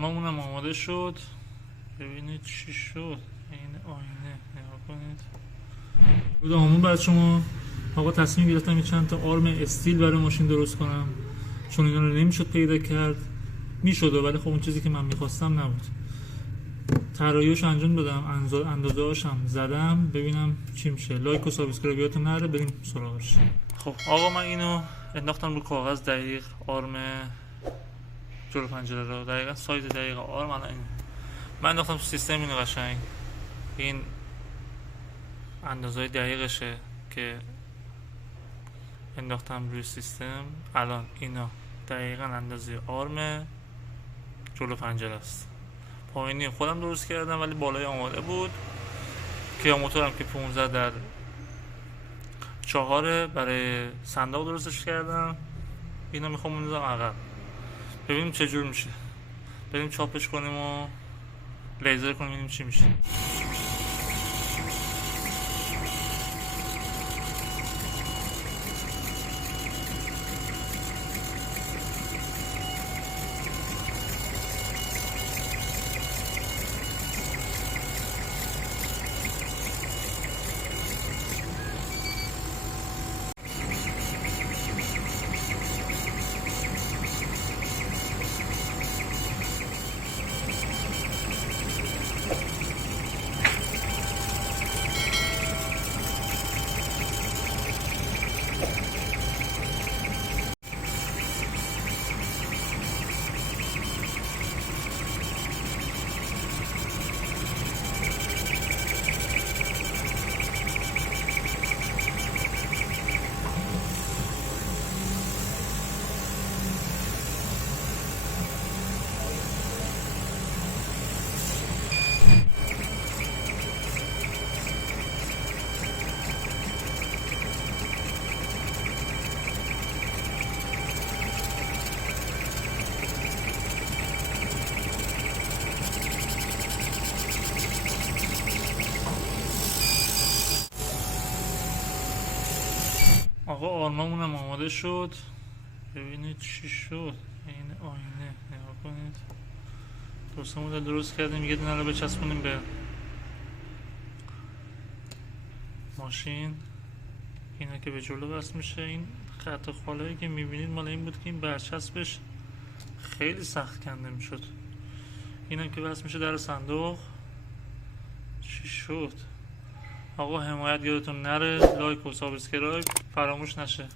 آرمامون هم آماده شد. ببینید چی شد. این آینه نگاه کنید. بود آمون بعد شما آقا تصمیم گرفتم یه چند تا آرم استیل برای ماشین درست کنم، چون اینا رو نمیشد پیدا کرد. میشد ولی خب اون چیزی که من میخواستم نبود. طراحیش انجام دادم، اندازه هاشم زدم، ببینم چی میشه. لایک و سابسکرایبیاتون نره، بریم سراغش. خب آقا من اینو انداختم رو کاغذ دقیق، آرم جلو پنجره رو دقیقا سایز دقیق آرم الان این من انداختم تو سیستم. اینو قشنگ این اندازه دقیقشه که انداختم روی سیستم. الان اینا دقیقا اندازه آرم جلو پنجره است. پایینی خودم درست کردم ولی بالای آماده بود. که موتورم که 15 در 4 برای صندوق درستش کردم. اینا میخوام بندازم عقب، ببینیم چه جور میشه. بریم چاپش کنیم و لیزر کنیم ببینیم چی میشه. آقا آرمامون هم آماده شد. ببینید چی شد. این آینه نگاه کنید. دو مدل درست کردیم. یه دونه رو بچسبونیم به ماشین، اینا که به جلو وصل میشه. این خط خالایی که میبینید مال این بود که این برچسبش خیلی سخت کنده میشد. اینا که وصل میشه در صندوق. چی شد؟ آقا حمایت یادتون نره، لایک و سابسکرایب فراموش نشه.